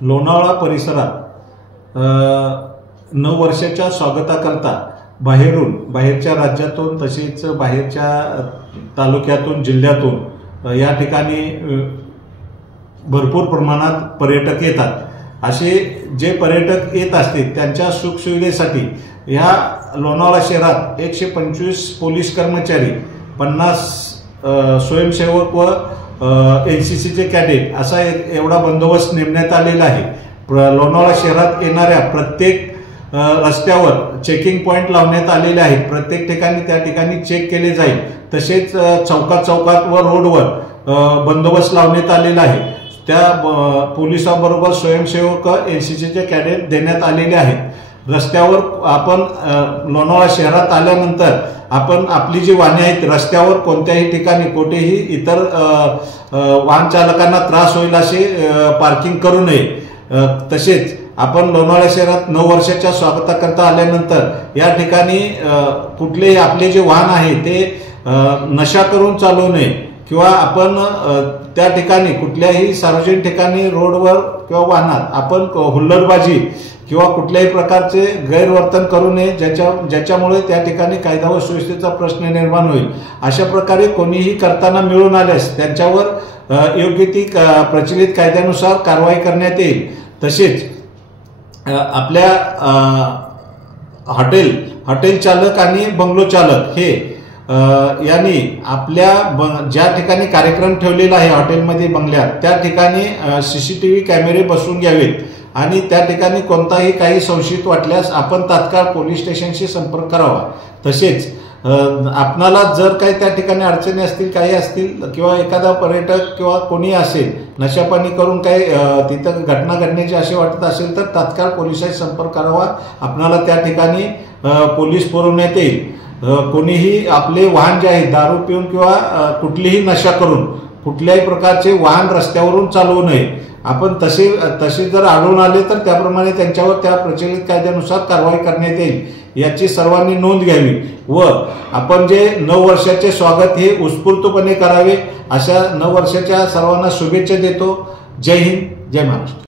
लोणावळा परिसरात 9 वर्षाच्या स्वागताकरता बाहेरच्या राज्यातून तसेच बाहेरच्या तालुक्यातून जिल्ह्यातून या ठिकाणी भरपूर प्रमाणात पर्यटक येतात। असे जे पर्यटक येत असतील त्यांच्या सुखसुविधेसाठी या लोणावळा शहरात 125 पोलीस कर्मचारी, 50 स्वयंसेवक व एनसीसीचे कॅडेट असा एवढा बंदोबस्त नेमण्यात आलेला आहे। लोणावळा शहरात येणाऱ्या प्रत्येक रस्त्यावर चेकिंग पॉइंट लावण्यात आलेले आहेत। प्रत्येक ठिकाणी त्या ठिकाणी चेक केले जाईल। तसेच चौकात व रोडवर बंदोबस्त लावण्यात आलेला आहे। त्या पोलिसांबरोबर स्वयंसेवक एनसीसीचे कॅडेट देण्यात आलेले आहेत। रस्त्यावर आपण लोणावळा शहरात आल्यानंतर आपण आपली जी वाहने आहेत रस्त्यावर कोणत्याही ठिकाणी कुठेही इतर वाहन चालकांना त्रास होईल असे पार्किंग करू नये। तसेच आपण लोणावळा शहरात 9 वर्षाच्या स्वागताकरता आल्यानंतर या ठिकाणी कुठलेही आपले जे वाहन आहे ते नशा करून चालवू नये किंवा आपण त्या ठिकाणी कुठल्याही सार्वजनिक ठिकाणी रोडवर किंवा वाहनात आपण हुल्लडबाजी किंवा कुठल्याही प्रकारचे गैरवर्तन करू नये ज्याच्यामुळे त्या ठिकाणी कायदा व सुव्यवस्थेचा प्रश्न निर्माण होईल। अशा प्रकारे कोणीही करताना मिळून आल्यास त्यांच्यावर योग्य ती प्रचलित कायद्यानुसार कारवाई करण्यात येईल। तसेच आपल्या हॉटेल चालक आणि बंगलो चालक हे यांनी आपल्या ज्या ठिकाणी कार्यक्रम ठेवलेला आहे हॉटेलमध्ये बंगल्यात त्या ठिकाणी सीसीटीव्ही कॅमेरे बसवून घ्यावेत आणि त्या ठिकाणी कोणताही काही संशयित वाटल्यास आपण तात्काळ पोलीस स्टेशनशी संपर्क करावा। तसेच आपणाला जर काही त्या ठिकाणी अडचणी असतील काही असतील किंवा एखादा पर्यटक किंवा कोणी असेल नशापाणी करून काही तिथं घटना घडण्याची असे वाटत असेल तर तात्काळ पोलिसांशी संपर्क करावा। आपणाला त्या ठिकाणी पोलीस पुरवण्यात येईल। कोणीही आपले वाहन जे आहे दारू पिऊन किंवा कुठलीही नशा करून कुठल्याही प्रकारचे वाहन रस्त्यावरून चालवू नये। आपण तसे जर आढळून आले तर त्याप्रमाणे त्यांच्यावर त्या प्रचलित कायद्यानुसार कारवाई करण्यात येईल याची सर्वांनी नोंद घ्यावी व आपण जे 9 वर्षाचे स्वागत हे उत्स्फूर्तपणे करावे अशा 9 वर्षाच्या सर्वांना शुभेच्छा देतो। जय हिंद, जय महाराष्ट्र।